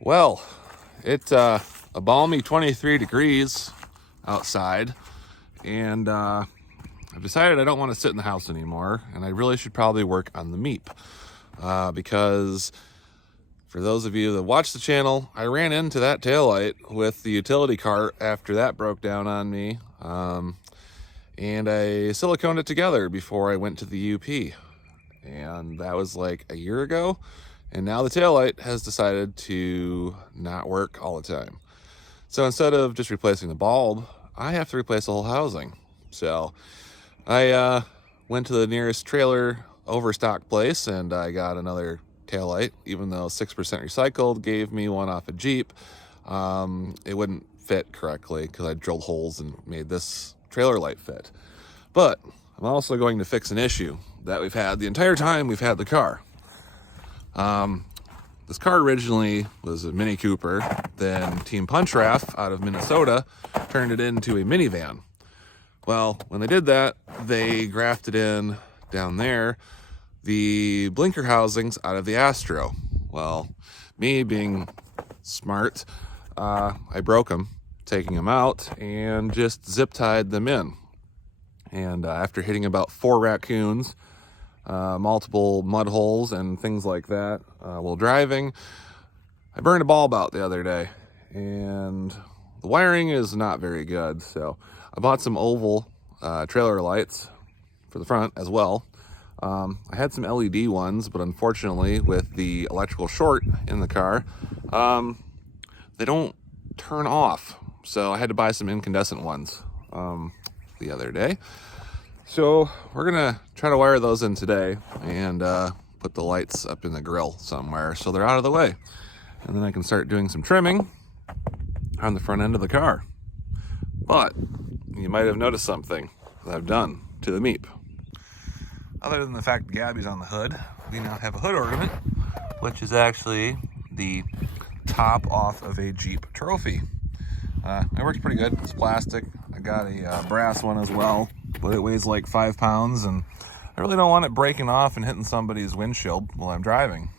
Well, it's a balmy 23 degrees outside, and I've decided I don't want to sit in the house anymore, and I really should probably work on the Meep. Because for those of you that watch the channel, I ran into that taillight with the utility cart after that broke down on me, and I siliconed it together before I went to the UP. And that was like a year ago, and now the taillight has decided to not work all the time. So instead of just replacing the bulb, I have to replace the whole housing. So I went to the nearest trailer overstock place and I got another taillight, even though 6% recycled gave me one off a Jeep. It wouldn't fit correctly because I drilled holes and made this trailer light fit. But I'm also going to fix an issue that we've had the entire time we've had the car. This car originally was a Mini Cooper, then Team Punchraff out of Minnesota turned it into a minivan. Well, when they did that, they grafted in down there the blinker housings out of the Astro. Well, me being smart, I broke them, taking them out, and just zip tied them in. And after hitting about 4 raccoons, multiple mud holes and things like that while driving, I burned a bulb out the other day, and the wiring is not very good. So I bought some oval trailer lights for the front as well. I had some LED ones, but unfortunately with the electrical short in the car, they don't turn off. So I had to buy some incandescent ones the other day. So we're gonna try to wire those in today and put the lights up in the grill somewhere so they're out of the way. And then I can start doing some trimming on the front end of the car. But you might have noticed something that I've done to the Meep. Other than the fact that Gabby's on the hood, we now have a hood ornament, which is actually the top off of a Jeep Trophy. It works pretty good. It's plastic. I got a brass one as well, but it weighs like 5 pounds, and I really don't want it breaking off and hitting somebody's windshield while I'm driving.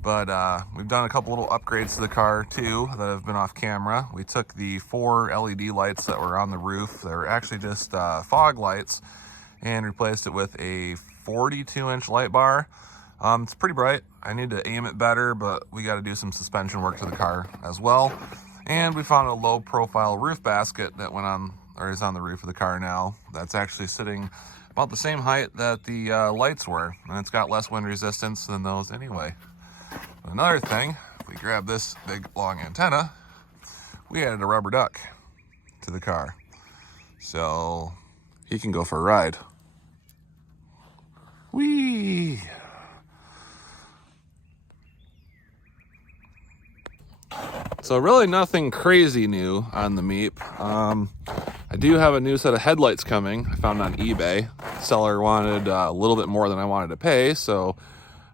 But we've done a couple little upgrades to the car too that have been off camera. We took the 4 LED lights that were on the roof, they were actually just fog lights, and replaced it with a 42-inch light bar. It's pretty bright. I need to aim it better, but we got to do some suspension work to the car as well. And we found a low profile roof basket that went on, or is on the roof of the car now. That's actually sitting about the same height that the lights were, and it's got less wind resistance than those anyway. Another thing, if we grab this big long antenna, we added a rubber duck to the car, so he can go for a ride. Whee! So really nothing crazy new on the Meep. I do have a new set of headlights coming. I found on eBay. The seller wanted a little bit more than I wanted to pay, so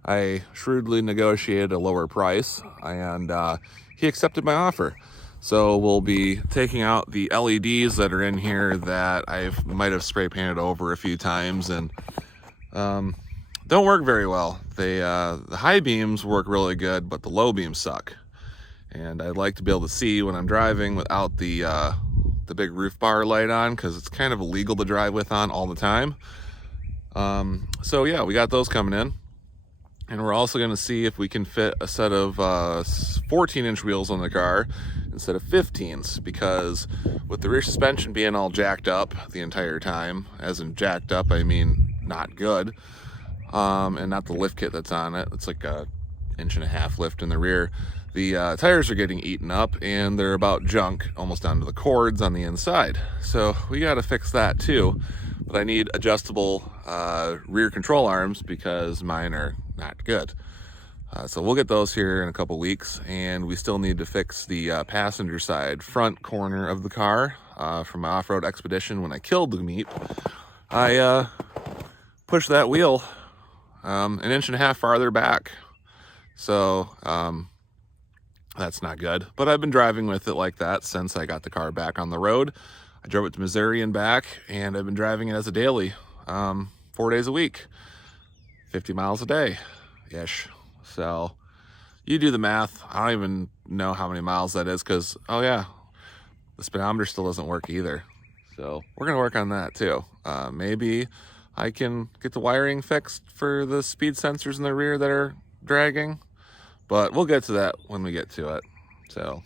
I shrewdly negotiated a lower price, and he accepted my offer. So we'll be taking out the LEDs that are in here that I might have spray painted over a few times and don't work very well. The high beams work really good, but the low beams suck. And I'd like to be able to see when I'm driving without the big roof bar light on, because it's kind of illegal to drive with on all the time. So yeah, we got those coming in. And we're also going to see if we can fit a set of 14-inch wheels on the car instead of 15s, because with the rear suspension being all jacked up the entire time, as in jacked up, I mean not good, and not the lift kit that's on it. It's like a 1.5 inch lift in the rear. The tires are getting eaten up, and they're about junk, almost down to the cords on the inside. So we got to fix that too. But I need adjustable rear control arms because mine are not good. So we'll get those here in a couple weeks, and we still need to fix the passenger side front corner of the car from my off-road expedition. When I killed the Meep, I pushed that wheel 1.5 inches farther back. So that's not good, but I've been driving with it like that since I got the car back on the road. I drove it to Missouri and back, and I've been driving it as a daily, 4 days a week, 50 miles a day ish. So you do the math. I don't even know how many miles that is because, oh yeah, the speedometer still doesn't work either. So we're gonna work on that too. Maybe I can get the wiring fixed for the speed sensors in the rear that are dragging, but we'll get to that when we get to it. So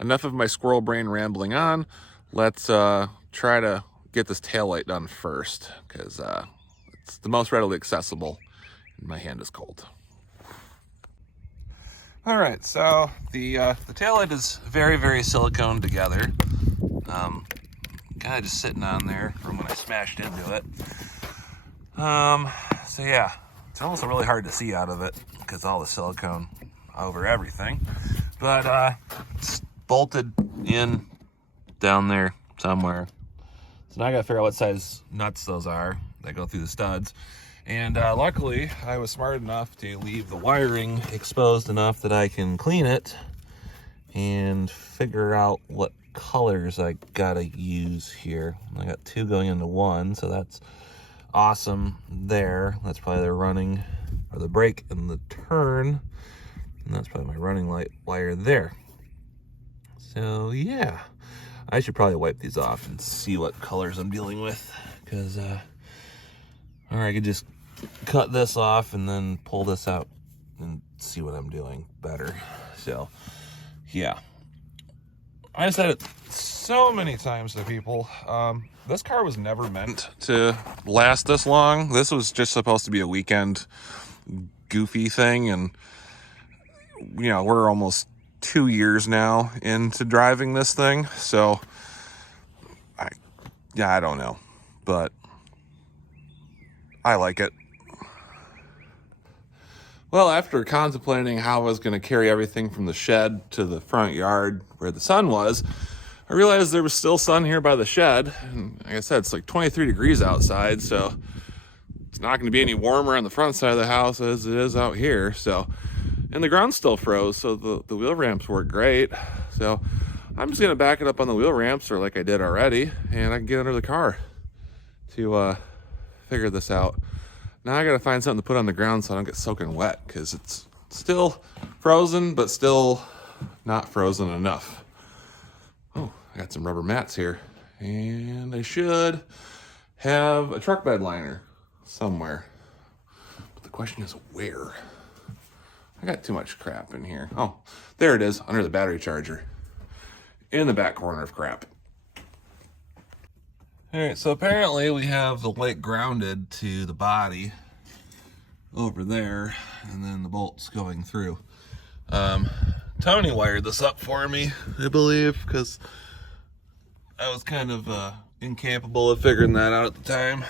enough of my squirrel brain rambling on. Let's try to get this taillight done first because it's the most readily accessible and my hand is cold. All right, so the taillight is very, very silicone together. Kind of just sitting on there from when I smashed into it. So yeah, it's almost really hard to see out of it because all the silicone over everything. But it's bolted in down there somewhere. So now I gotta figure out what size nuts those are that go through the studs. And luckily, I was smart enough to leave the wiring exposed enough that I can clean it and figure out what colors I gotta use here. I got 2 going into 1, so that's awesome there. That's probably the running, or the brake and the turn. And that's probably my running light wire there. So yeah, I should probably wipe these off and see what colors I'm dealing with. Because, or I could just cut this off and then pull this out and see what I'm doing better. So yeah, I said it so many times to people. This car was never meant to last this long. This was just supposed to be a weekend goofy thing. And, you know, we're almost 2 years now into driving this thing. So, I don't know. But I like it. Well, after contemplating how I was going to carry everything from the shed to the front yard where the sun was, I realized there was still sun here by the shed. And like I said, it's like 23 degrees outside, so it's not going to be any warmer on the front side of the house as it is out here. So, and the ground still froze, so the wheel ramps work great. So I'm just going to back it up on the wheel ramps, or like I did already, and I can get under the car to figure this out. Now I gotta find something to put on the ground so I don't get soaking wet, because it's still frozen, but still not frozen enough. Oh, I got some rubber mats here. And I should have a truck bed liner somewhere. But the question is where? I got too much crap in here. Oh, there it is, under the battery charger. In the back corner of crap. Alright, so apparently we have the light grounded to the body over there, and then the bolts going through. Tony wired this up for me, I believe, because I was kind of incapable of figuring that out at the time.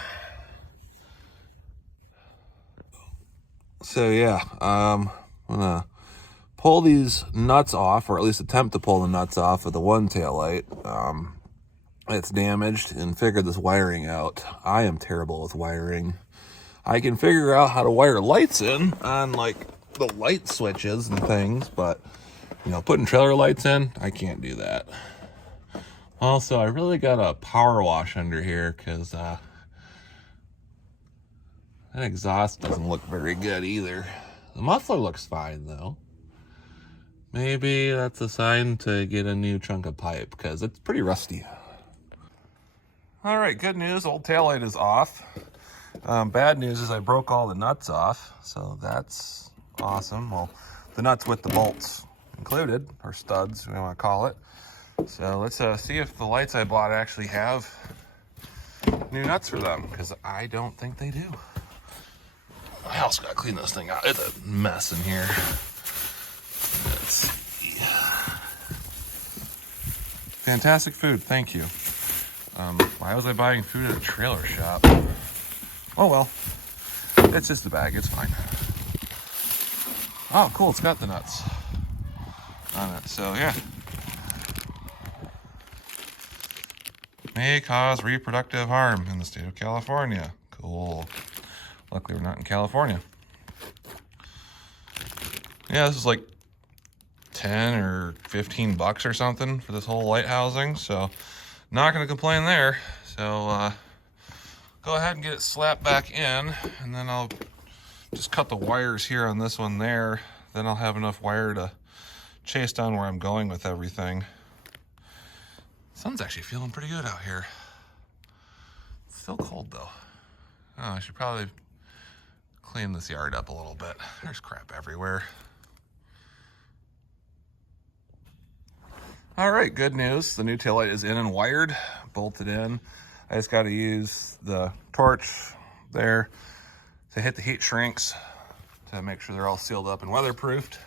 So yeah, I'm gonna pull these nuts off, or at least attempt to pull the nuts off of the one taillight. It's damaged, and figure this wiring out. I am terrible with wiring. I can figure out how to wire lights in on like the light switches and things, but you know, putting trailer lights in, I can't do that. Also, I really got a power wash under here because that exhaust doesn't look very good either. The muffler looks fine though. Maybe that's a sign to get a new chunk of pipe because it's pretty rusty. All right, good news, old taillight is off. Bad news is I broke all the nuts off, so that's awesome. Well, the nuts with the bolts included, or studs, we want to call it. So let's see if the lights I bought actually have new nuts for them, because I don't think they do. I also got to clean this thing out. It's a mess in here. Let's see. Fantastic food, thank you. Why was I buying food at a trailer shop? Oh well, it's just a bag, it's fine. Oh cool, it's got the nuts on it, so yeah. May cause reproductive harm in the state of California. Cool. Luckily we're not in California. Yeah, this is like 10 or 15 bucks or something for this whole light housing, so not gonna complain there. So go ahead and get it slapped back in, and then I'll just cut the wires here on this one there then I'll have enough wire to chase down where I'm going with everything. Sun's actually feeling pretty good out here. It's still cold though. Oh, I should probably clean this yard up a little bit. There's crap everywhere. All right, good news. The new taillight is in and wired, bolted in. I just got to use the torch there to hit the heat shrinks to make sure they're all sealed up and weatherproofed.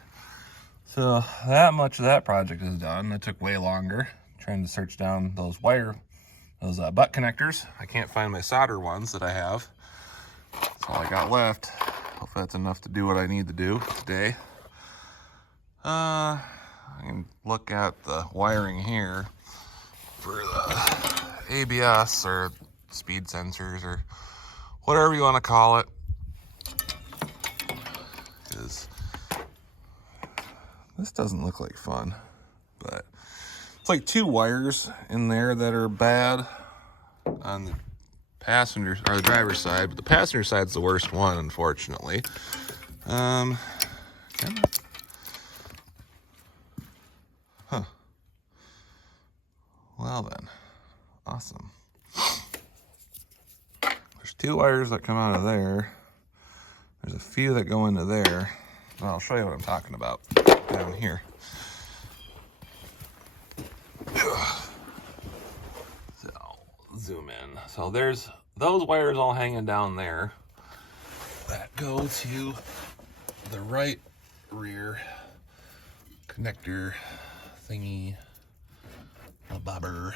So that much of that project is done. It took way longer trying to search down those butt connectors. I can't find my solder ones that I have. That's all I got left. Hopefully that's enough to do what I need to do today. I can look at the wiring here for the ABS or speed sensors or whatever you want to call it. Because this doesn't look like fun, but it's like 2 wires in there that are bad on the passenger or the driver's side, but the passenger side's the worst one, unfortunately. Well then, awesome. There's 2 wires that come out of there. There's a few that go into there. Well, I'll show you what I'm talking about down here. So, zoom in. So there's those wires all hanging down there that go to the right rear connector thingy. A bobber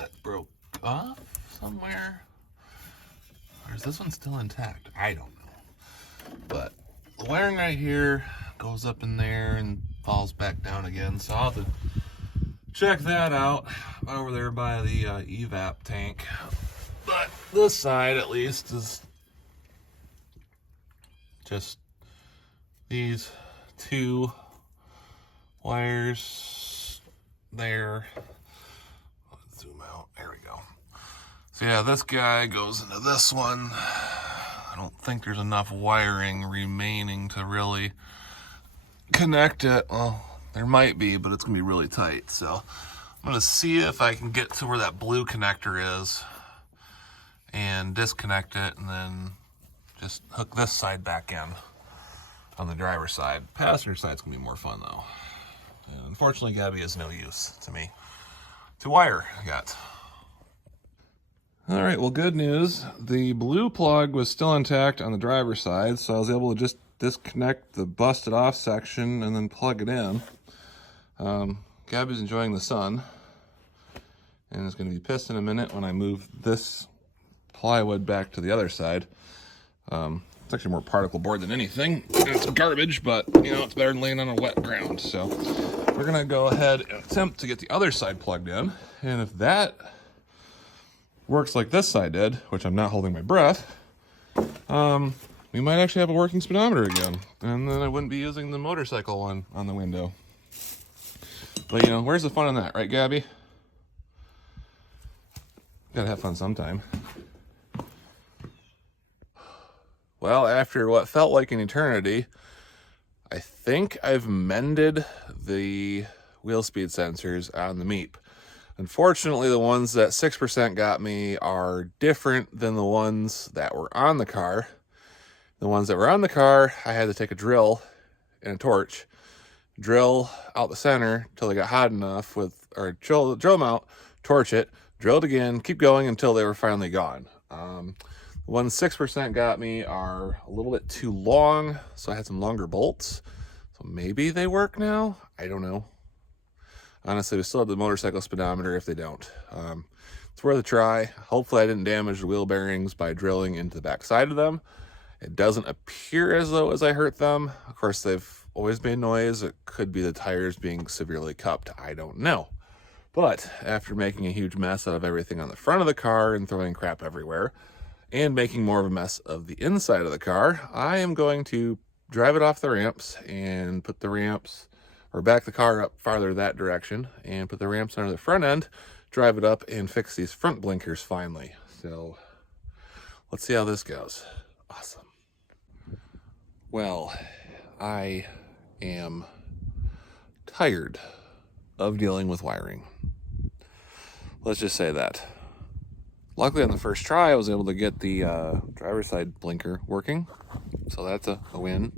that broke off somewhere. Or is this one still intact? I don't know. But the wiring right here goes up in there and falls back down again. So I'll have to check that out over there by the evap tank. But this side at least is just these 2 wires there. Let's zoom out. There we go. So yeah, this guy goes into this one. I don't think there's enough wiring remaining to really connect it. Well, there might be, but it's gonna be really tight. So I'm gonna see if I can get to where that blue connector is and disconnect it, and then just hook this side back in on the driver's side. Passenger side's gonna be more fun though. And unfortunately, Gabby is no use to me to wire yet. All right, well, good news. The blue plug was still intact on the driver's side, so I was able to just disconnect the busted off section and then plug it in. Gabby's enjoying the sun and is going to be pissed in a minute when I move this plywood back to the other side. It's actually more particle board than anything. It's garbage, but you know, it's better than laying on a wet ground. So we're gonna go ahead and attempt to get the other side plugged in. And if that works like this side did, which I'm not holding my breath, we might actually have a working speedometer again. And then I wouldn't be using the motorcycle one on the window. But you know, where's the fun in that, right, Gabby? Gotta have fun sometime. Well, after what felt like an eternity, I think I've mended the wheel speed sensors on the Meep. Unfortunately, the ones that 6% got me are different than the ones that were on the car. The ones that were on the car, I had to take a drill and a torch, drill out the center till they got hot enough or drill them out, torch it, drill it again, keep going until they were finally gone. The ones 6% got me are a little bit too long, so I had some longer bolts. So maybe they work now? I don't know. Honestly, we still have the motorcycle speedometer if they don't. It's worth a try. Hopefully I didn't damage the wheel bearings by drilling into the back side of them. It doesn't appear as though I hurt them. Of course, they've always made noise. It could be the tires being severely cupped. I don't know. But after making a huge mess out of everything on the front of the car and throwing crap everywhere, and making more of a mess of the inside of the car, I am going to drive it off the ramps and put the ramps, or back the car up farther that direction, and put the ramps under the front end, drive it up, and fix these front blinkers finally. So let's see how this goes. Awesome. Well, I am tired of dealing with wiring. Let's just say that. Luckily on the first try, I was able to get the driver's side blinker working. So that's a win.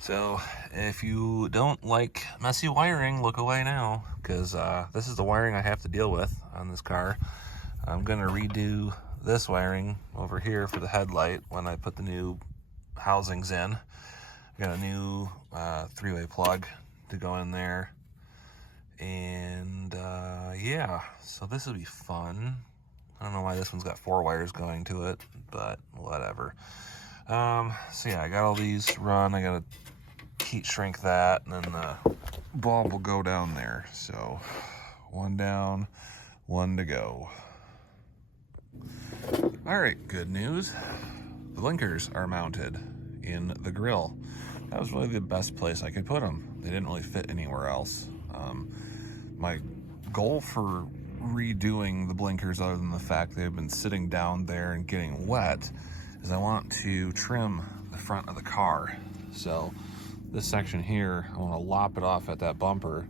So if you don't like messy wiring, look away now, because this is the wiring I have to deal with on this car. I'm going to redo this wiring over here for the headlight when I put the new housings in. I got a new 3-way plug to go in there. And yeah, so this will be fun. I don't know why this one's got 4 wires going to it, but whatever. So yeah, I got all these run. I got to heat shrink that, and then the bulb will go down there. So 1 down, 1 to go. All right, good news. The blinkers are mounted in the grill. That was really the best place I could put them. They didn't really fit anywhere else. My goal for redoing the blinkers, other than the fact they've been sitting down there and getting wet, is I want to trim the front of the car. So this section here, I want to lop it off at that bumper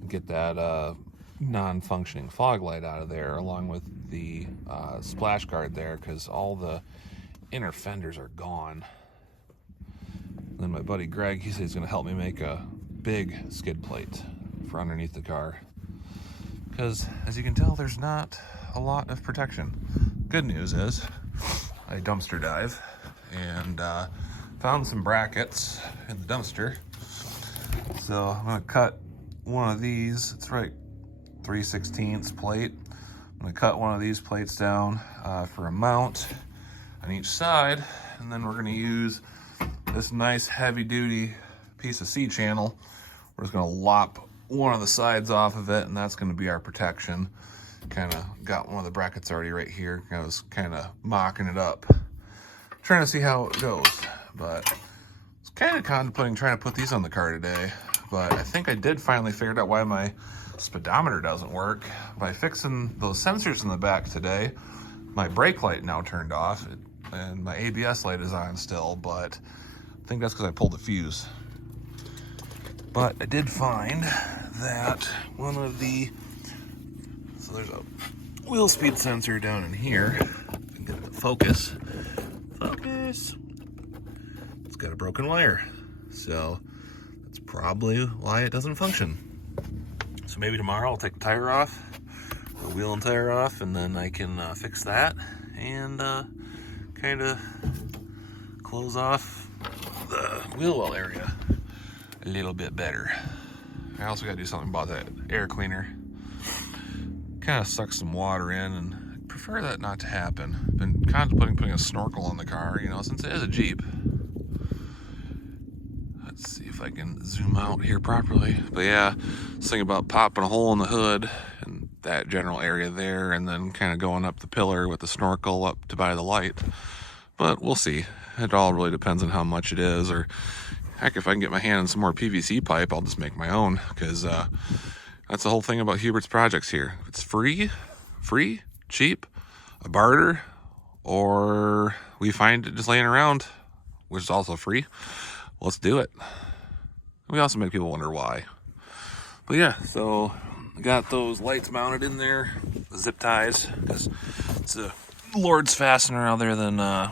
and get that non-functioning fog light out of there, along with the splash guard there, because all the inner fenders are gone. And then my buddy Greg, he said he's going to help me make a big skid plate for underneath the car, because as you can tell, there's not a lot of protection. Good news is I dumpster dive and found some brackets in the dumpster. So I'm going to cut one of these. It's right 3/16 plate. I'm going to cut one of these plates down for a mount on each side, and then we're going to use this nice heavy duty piece of C-channel. We're just going to lop one of the sides off of it, and that's going to be our protection. Kind of got one of the brackets already right here. I was kind of mocking it up, trying to see how it goes, but I was kind of contemplating trying to put these on the car today, but I think I did finally figure out why my speedometer doesn't work. By fixing those sensors in the back today, my brake light now turned off, and my ABS light is on still, but I think that's because I pulled the fuse. But I did find that one of the, so there's a wheel speed sensor down in here. Get it to focus. Focus. It's got a broken wire. So that's probably why it doesn't function. So maybe tomorrow I'll take the tire off, the wheel and tire off, and then I can fix that and kind of close off the wheel well area a little bit better. I also got to do something about that air cleaner. Kind of sucks some water in, and I prefer that not to happen. Been contemplating putting a snorkel on the car, you know, since it is a Jeep. Let's see if I can zoom out here properly. But yeah, this thing about popping a hole in the hood and that general area there, and then kind of going up the pillar with the snorkel up to by the light. But we'll see. It all really depends on how much it is, or heck, if I can get my hand on some more PVC pipe, I'll just make my own, because that's the whole thing about Hubert's projects here. If it's free, cheap, a barter, or we find it just laying around, which is also free, let's do it. We also make people wonder why. But yeah, so I got those lights mounted in there, the zip ties, because it's a Lord's fastener other than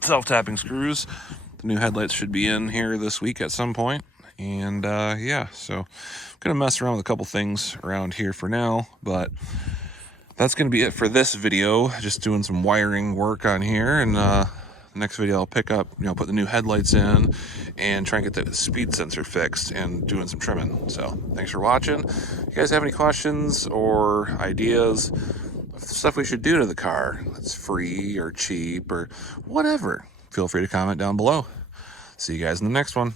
self-tapping screws. The new headlights should be in here this week at some point. And yeah, so I'm gonna mess around with a couple things around here for now, but that's gonna be it for this video. Just doing some wiring work on here, and the next video I'll pick up, you know, put the new headlights in and try and get the speed sensor fixed and doing some trimming. So thanks for watching. If you guys have any questions or ideas of stuff we should do to the car that's free or cheap or whatever, feel free to comment down below. See you guys in the next one.